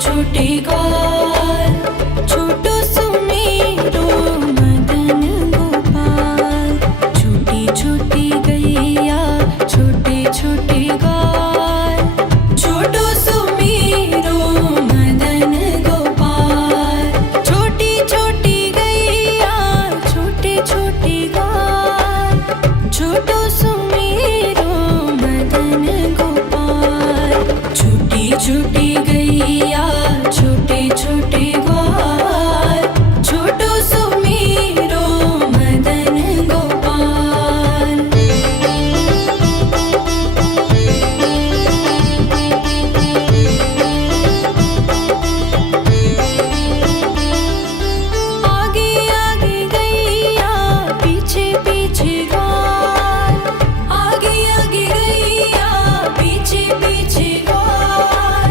छोटे ग्वाल, छोटो सुमेरो मदन गोपाल। छोटी छोटी गैया छोटे छोटे ग्वाल, छोटो सुमेरो मदन गोपाल। छोटी छोटी गैया छोटे छोटे ग्वाल, छोटो सुमेरो मदन गोपाल। छोटी छोटी गैया छोटे छोटे ग्वाल, छोटो सुमेरो मदन गोपाल। आगे आगे गैया पीछे पीछे ग्वाल, आगे आगे गैया पीछे पीछे ग्वाल।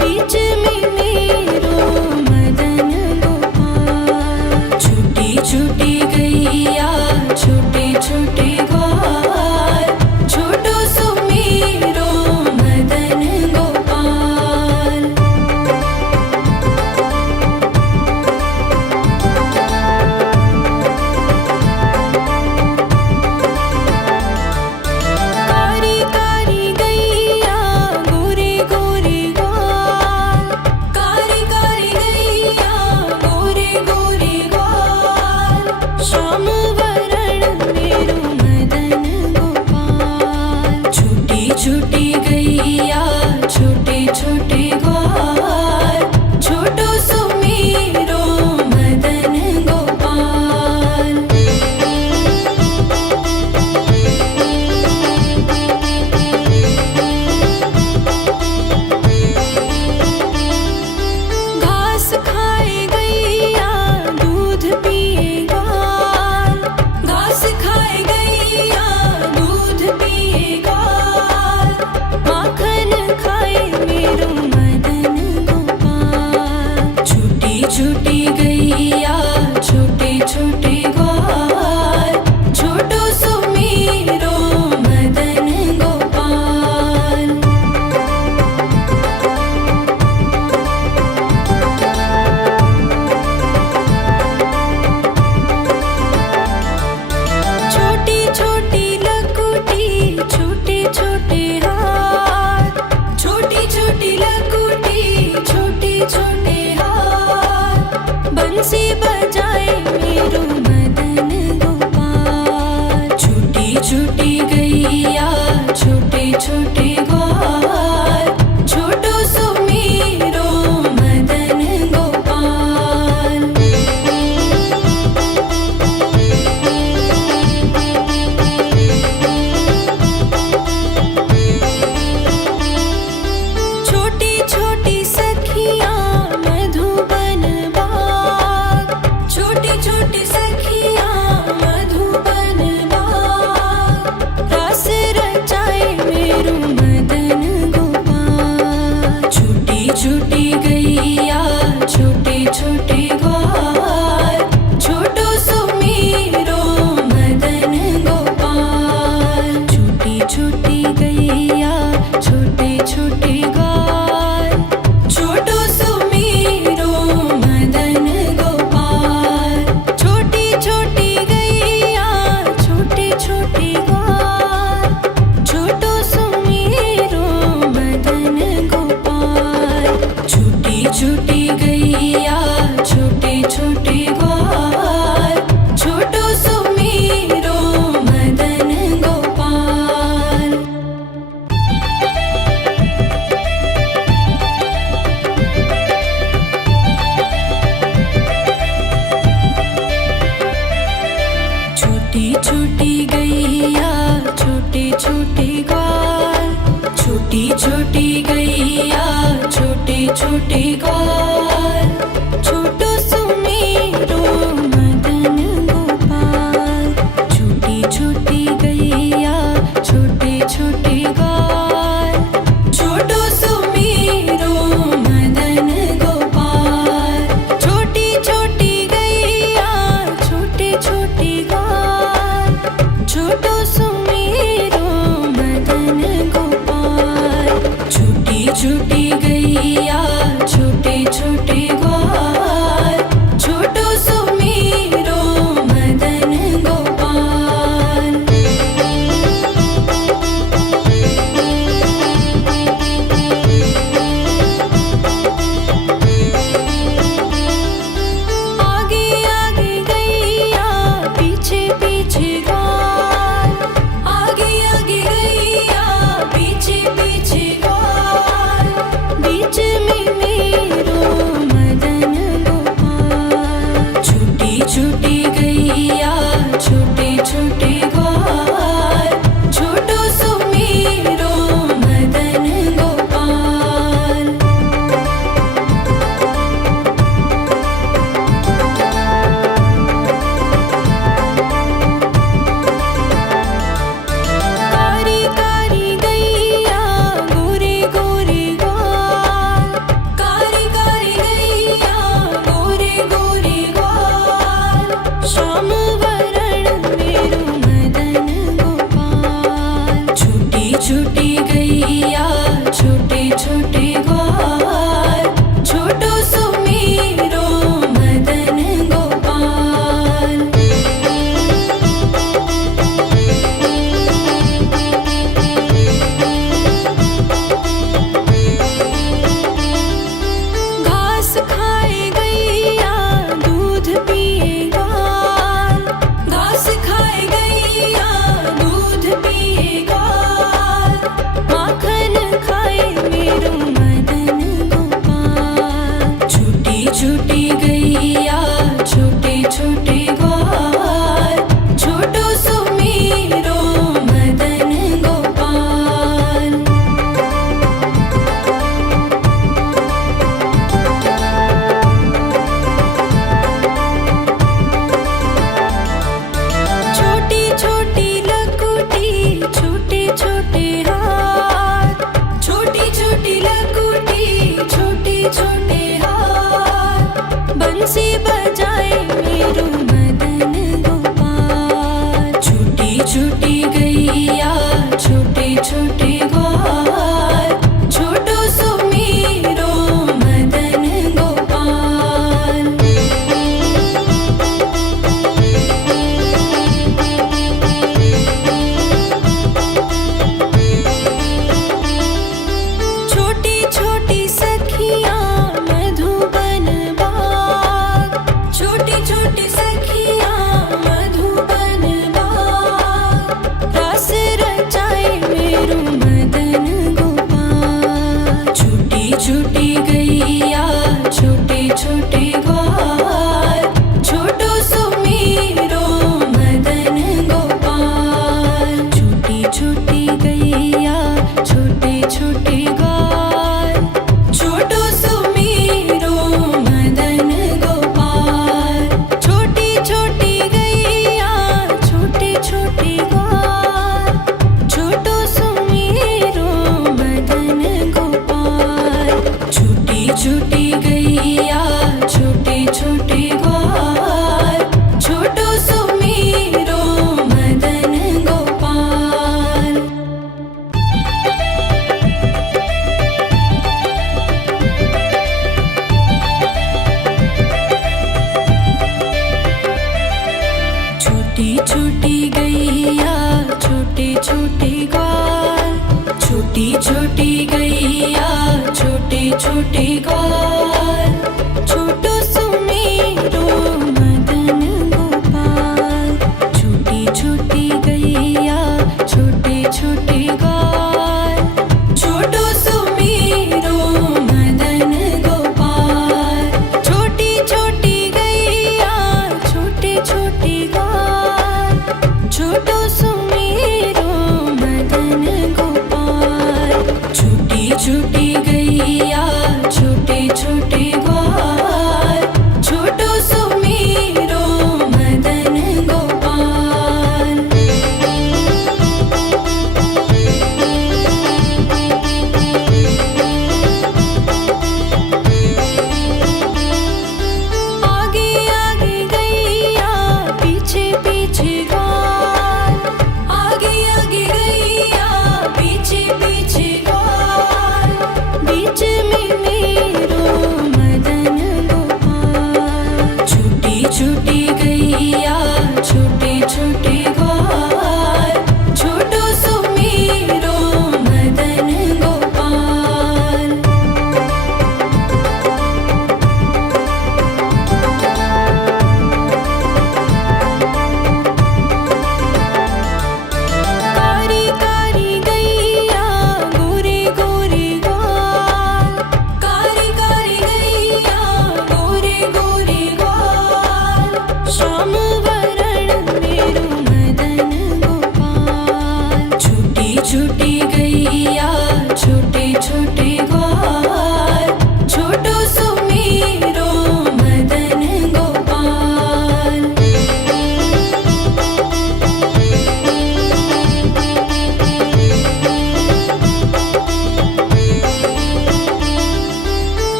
बीच में मेरो मदन गोपाल। छोटी छोटी गैया छोटे छोटे ग्वाल, छोटो सुमेरो मदन गोपाल। कारी कारी गैया गोरे गोरे ग्वाल, कारी कारी गैया गोरे गोरे ग्वाल। श्याम वरण मेरो मदन गोपाल। छोटी छोटी गैया छोटे छोटे ग्वाल, छोटो सुमेरो मदन गोपाल। घास खाए गैया दूध पिए ग्वाल, घास खाए गैया दूध पिए ग्वाल। माखन खाए मेरो मदन गोपाल। छोटी छोटी गैया छोटे छोटे ग्वाल, छोटो सुमेरो मदन गोपाल। छोटी छोटी लकुटी छोटे छोटे हाथ, छोटी छोटी लकुटी छोटे छोटे हाथ। बंसी बजाए मेरो मदन गोपाल। छोटी छोटी गैया छोटे छोटे ग्वाल, छोटो सुमेरो मदन गोपाल। छोटी छोटी सखियाँ मधुबन बाग, छोटी छोटी सखियाँ मधुबन बाग। रास रचाए मेरो मदन गोपाल। छोटी छोटी गैया छोटे छोटे ग्वाल, छोटो सुमेरो मदन गोपाल। छोटी छोटी गैया छोटे छोटे ग्वाल, छोटो सुमेरो मदन गोपाल। छोटी छोटी गैया छोटे छोटे ग्वाल, छोटो सुमेरो मदन गोपाल। छोटी छोटी गैया छोटे छोटे ग्वाल, छोटो सुमेरो मदन गोपाल। छोटी छोटी गैया छोटे छोटे ग्वाल, छोटी छोटी गैया छोटे छोटे ग्वाल, छोटो सुमेरो मदन गोपाल। छोटी छोटी गैया छोटे छोटे ग्वाल, छोटो सुमेरो मदन गोपाल। छोटी छोटी गैया छोटे छोटे ग्वाल, छोटो सुमेरो मदन गोपाल। छोटी छोटी गैया छोटे गैया छोटे छोटे ग्वाल छोटो सुमेरो मदन गोपाल। घास खाए गैया दूध पिए ग्वाल घास खाए गैया दूध पिए ग्वाल माखन खाए मेरो मदन गोपाल। छोटी छोटी गैया छोटे छोटे ग्वाल छोटो सुमेरो मदन गोपाल। छोटी छोटी लकुटी छोटे छोटे हाथ छोटी छोटी लकुटी छोटे छोटे हाथ बंसी बजाए मेरो मदन गोपाल। छोटी छोटी गैया छोटे छोटे ग्वाल छोटो सुमेरो मदन गोपाल। छोटी छोटी सखियाँ मधुबन बाग छोटी छोटी सखियाँ मधुबन बाग रास रचाए मेरो मदन गोपाल। छोटी छोटी गैया छोटे छोटे ग्वाल छोटो सुमेरो मदन गोपाल। छोटी छोटी गैया छोटे छोटे ग्वाल छोटो सुमेरो मदन गोपाल। छोटी छोटी गैया छोटे छोटे ग्वाल छोटो सुमेरो मदन गोपाल। छोटी छोटी गैया छोटे छोटे ग्वाल छोटो सुमेरो मदन गोपाल। छोटी छोटी गैया छोटे छोटे ग्वाल छोटी छोटी गैया छोटे छोटे ग्वाल छोटो सुमेरो मदन गोपाल। छोटी छोटी गैया छोटे छोटे ग्वाल छोटो सुमेरो मदन गोपाल। छोटी छोटी गैया छोटे छोटे ग्वाल छोटो सुमेरो मदन गोपाल।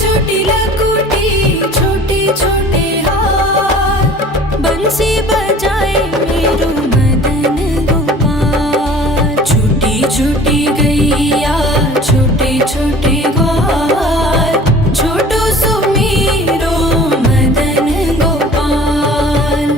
छोटी लकुटी छोटे छोटे हाथ बंसी बजाए मेरो मदन गोपाल। छोटी छोटी गैया छोटे छोटे ग्वाल छोटो सो मेरो मदन गोपाल।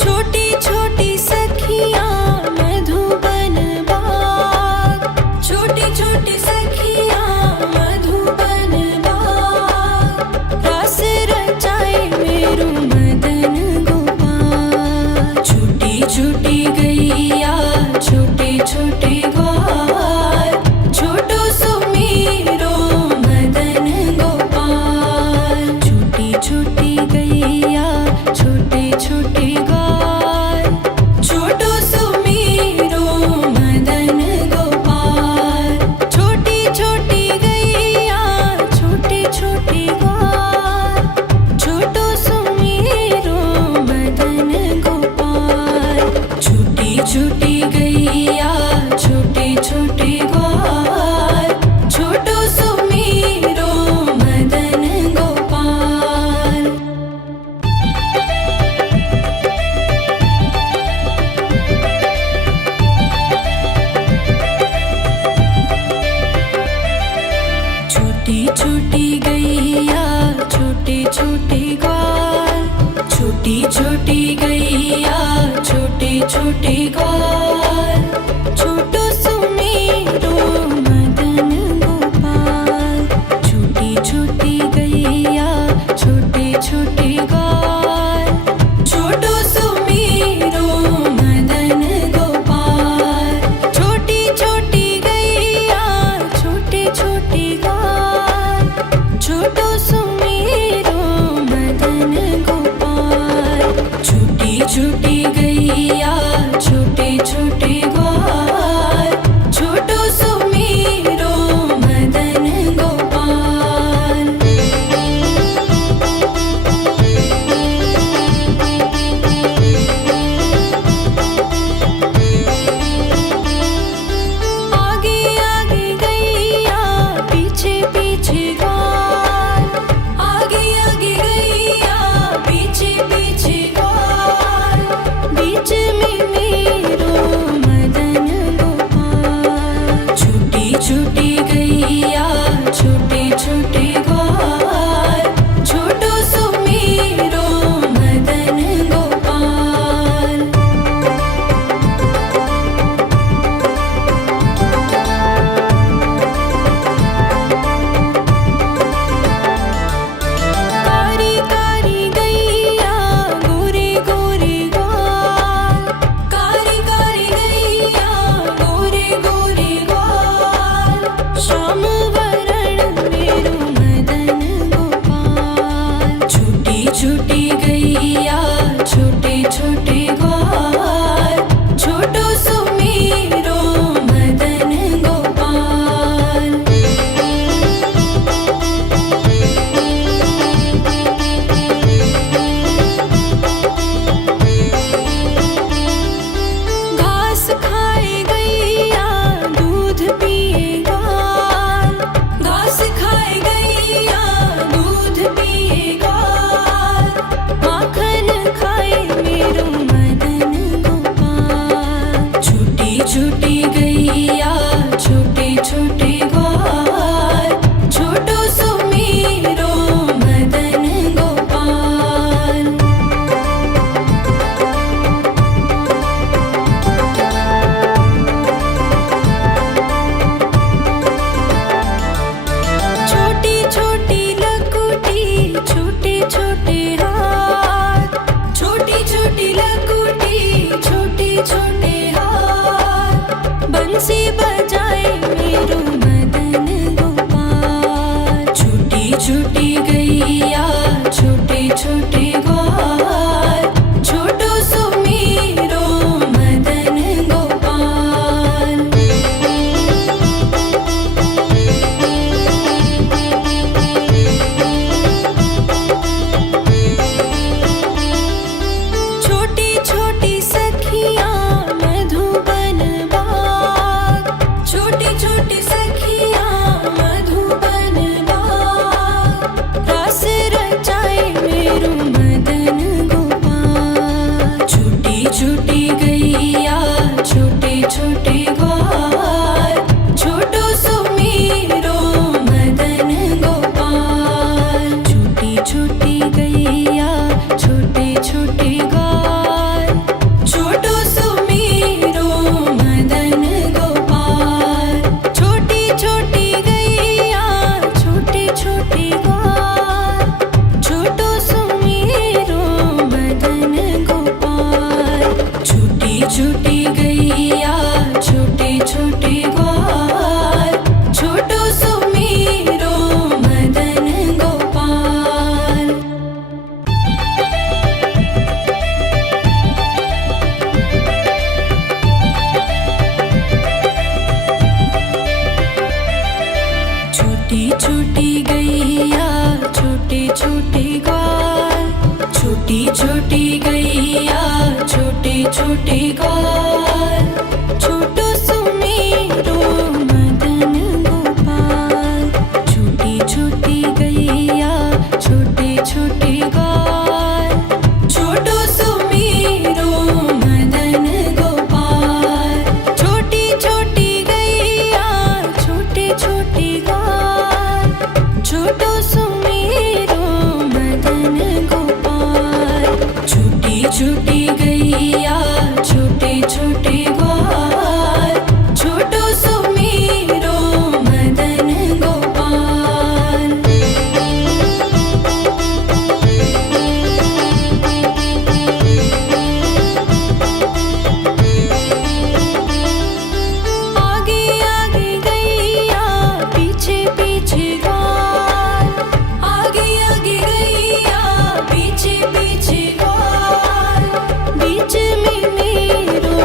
छोटी छोटी सखियाँ मधुबन बाग छोटी छोटी सखियाँ मधुबन बाग रस रचाए मेरो मदन गोपाल। छोटी छोटी गैया छोटे छोटे ग्वाल छोटो सो मेरो मदन गोपाल। छोटी छोटी गैया छोटे छोटे ग्वाल छोटो सो मेरो मदन गोपाल। छोटी छोटी गैया छोटे छोटे ग्वाल छोटो सो मेरो मदन गोपाल। छोटी छोटी गैया छोटे छोटे ग्वाल छोटो सो मेरो मदन गोपाल। छोटी छोटी गैया छोटे छोटे ग्वाल छोटी छोटी गैया छोटे छोटे ग्वाल छोटो सो मेरो मदन गोपाल। छोटी छोटी गैया छोटे छोटे ग्वाल छोटो सो मेरो मदन गोपाल। छोटी छोटी गैया छोटे छोटे ग्वाल छोटो सो मेरो मदन गोपाल। छोटी छोटी गैया छोटे छोटे ग्वाल छोटो सो मेरो मदन गोपाल। आगे आगे गैया पीछे पीछे ग्वाल आगे आगे गैया पीछे पीछे ग्वाल बीच में मेरो मदन गोपाल। छोटी छोटी गैया छोटे छोटे ग्वाल छोटो सो मेरो मदन गोपाल। कारी कारी गैया गोरे गोरे ग्वाल कारी कारी गैया गोरे गोरे ग्वाल श्याम वरण मेरो मदन गोपाल। छोटी छोटी गैया छोटे छोटे ग्वाल छोटो सो मेरो मदन गोपाल। घास खाए गैया दूध पिए ग्वाल घास खाए गैया दूध पिए ग्वाल माखन खाए मेरो मदन गोपाल। छोटी छोटी गैया छोटे छोटे ग्वाल छोटो सो मेरो मदन गोपाल। छोटी छोटी लकुटी छोटे छोटे हाथ छोटी छोटी लकुटी छोटे छोटे हाथ बंसी बजाए मेरो मदन गोपाल। छोटी छोटी गैया छोटे छोटे ग्वाल छोटो सो मेरो मदन गोपाल। छोटी छोटे ग्वाल, छोटो सुमेरो मदन गोपाल। छोटी छोटी गैया छोटे छोटे ग्वाल, छोटो सुमेरो मदन गोपाल। छोटी छोटी गैया छोटे छोटे ग्वाल, छोटो सुमेरो मदन गोपाल। छोटी छोटी गैया छोटे छोटे ग्वाल, छोटो सुमेरो मदन गोपाल। आगे आगे गैया पीछे पीछे ग्वाल, आगे आगे गैया पीछे पीछे ग्वाल। बीच में मेरो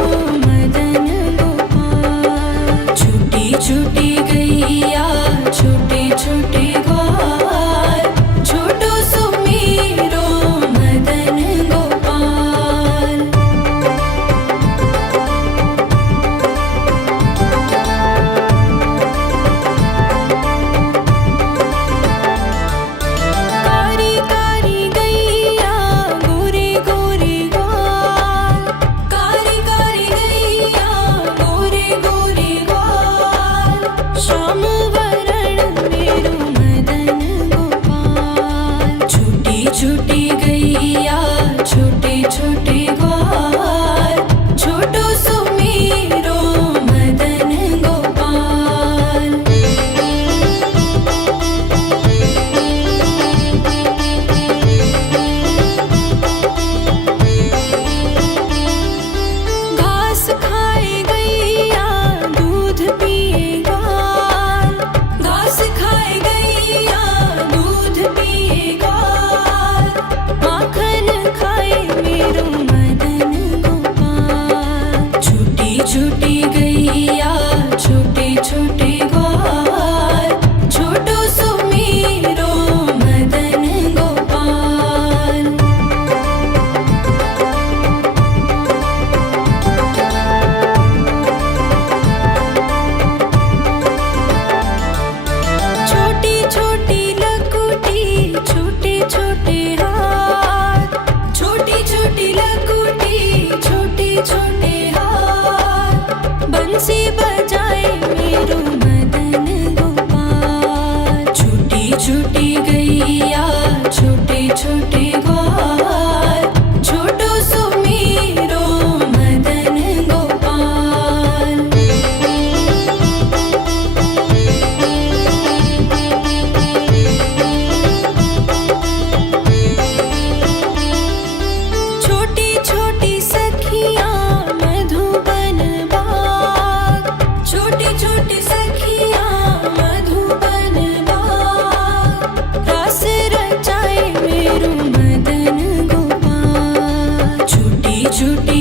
मदन गोपाल। छोटी छोटी गैया छोटे छोटे ग्वाल, छोटो सुमेरो मदन गोपाल। कारी कारी गैया गोरे गोरे ग्वाल, कारी कारी गैया गोरे गोरे ग्वाल। श्याम वरण मेरो मदन गोपाल। छोटी छोटी गैया छोटे छोटे ग्वाल, छोटो सुमेरो मदन गोपाल। घास खाए गैया दूध पिए ग्वाल, घास खाए गैया दूध पिए ग्वाल। माखन खाए मेरो मदन गोपाल। छोटी छोटी गैया छोटे छोटे ग्वाल, छोटो सुमेरो मदन गोपाल। छोटी छोटी लकुटी छोटे छोटे हाथ, छोटी छोटी लकुटी छोटे छोटे हाथ। बंसी बजाए मेरो मदन गोपाल। छोटी छोटी गैया छोटे छोटे ग्वाल, छोटो सुमेरो मदन गोपाल। छोटी छोटी सखियाँ मधुबन बाग, छोटी छोटी सखियाँ मधुबन बाग। रास रचाए मेरो मदन गोपाल। छोटी छोटी